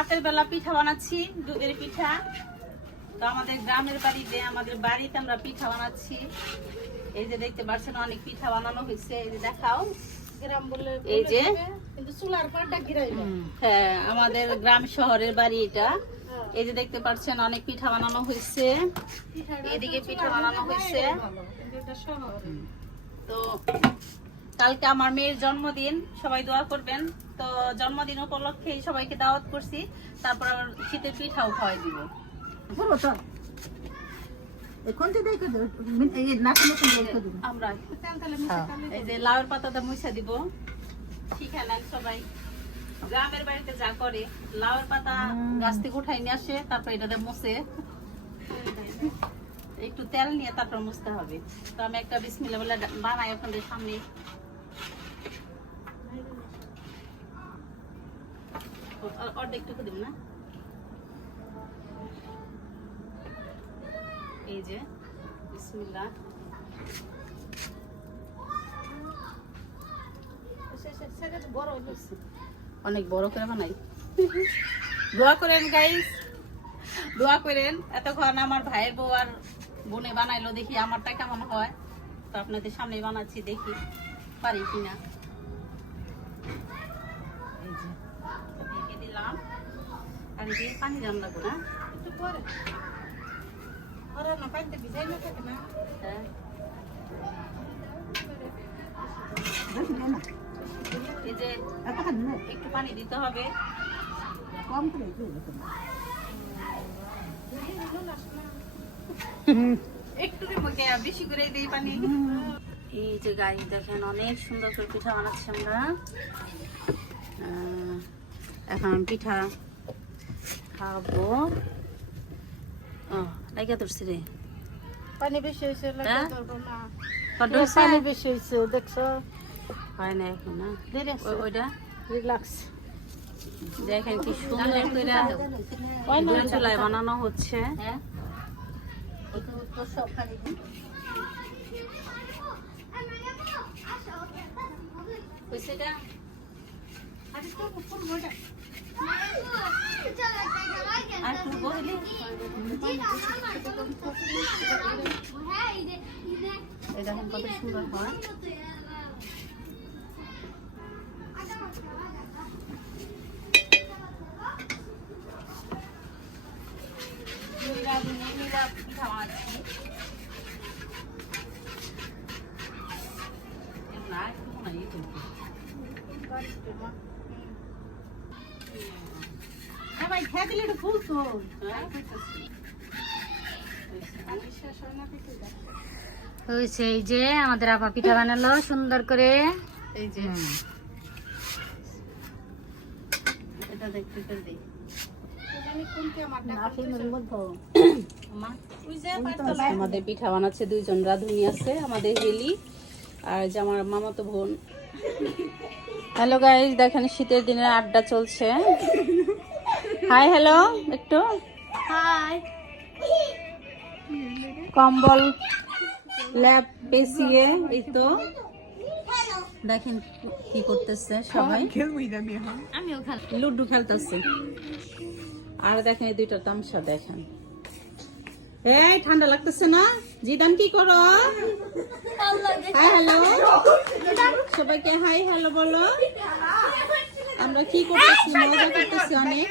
রাতের বেলা পিঠা বানাচ্ছি, দুধের পিঠা। তো আমাদের গ্রামের বাড়িতে আমরা পিঠা বানাচ্ছি। এই যে দেখতে পাচ্ছেন অনেক পিঠা বানানো হয়েছে। এই যে দেখাও, এই যে হ্যাঁ, আমাদের গ্রাম শহরের বাড়ি এটা। এই যে দেখতে পাচ্ছেন অনেক পিঠা বানানো হয়েছে, এদিকে পিঠা বানানো হয়েছে। তো কালকে আমার মেয়ের জন্মদিন, সবাই দোয়া করবেন। তো জন্মদিন উপলক্ষে সবাইকে দাওয়াত করছি, তারপর আবার শীতের পিঠাও খাওয়াই দিব। আমরা এই যে লাউয়ের পাতাটা মুছা দিব, শিখে নেন সবাই। গ্রামের বাড়িতে যা করে, লাউয়ের পাতা গাছ থেকে উঠাই নিয়ে আসে, তারপর এটাতে মুছে একটু তেল নিয়ে তারপর মুছতে হবে। তো আমি একটা বিসমিল্লাহ বলে বানাই আপনাদের সামনে। অর্ধেকটুকু দিব না, এই যে বিসমিল্লাহ। অনেক বড় করে বানাই। দোয়া করেন গাইস, দোয়া করেন। এতক্ষণ আমার ভাইয়ের বউ আর বোনে বানাইলো, দেখি আমারটা কেমন হয়। তো আপনাদের সামনে বানাচ্ছি, দেখি পারি কিনা। এই যে ঢেকে দিলাম, আর দিয়ে পানি জাম লাগবে না, একটু পরে পানিতে ভিজাই না থাকে না। হ্যাঁ, এই যে একটু পানি দিতে হবে, কম করে একটু বেশি করে দিই পানি। এই যে গাই দেখেন অনেক সুন্দর করে পিঠা বানাচ্ছি আমরা। এখন পিঠা খাবো। লাগিয়ে ধরছি রে, পানি বেশি হয়েছে, পানি বেশি হয়েছে দেখছো, হয় না এখন না। ওইটা রিল্যাক্স। দেখেন কি সুন্দর করে চুলায় বানানো হচ্ছে। দেখেন কত সুন্দর হয়। পিঠা বানাচ্ছি, হয়েছে। এই যে আমাদের আপা পিঠা বানালো সুন্দর করে। এই যে এটা দেখতে দিই। আমাদের পিঠা বানাচ্ছে দুইজন রাঁধুনি আছে, আমাদের হেলি আর যে আমার মামাতো বোন। হ্যালো গাইস, দেখেন শীতের দিনে আড্ডা চলছে। হাই হ্যালো, একটু হাই। কম্বল ল্যাপ পেঁচিয়ে এই তো দেখেন কি করতেছে সবাই। আমিও লুডু খেলতেছে। আর দেখেন এই দুইটা তামসা দেখেন। এই ঠান্ডা লাগতেছে না? জিদান কি করো? হাই হ্যালো, সবাইকে হাই হ্যালো বলো। আমরা কি করতেছি? মজা করতেছি অনেক।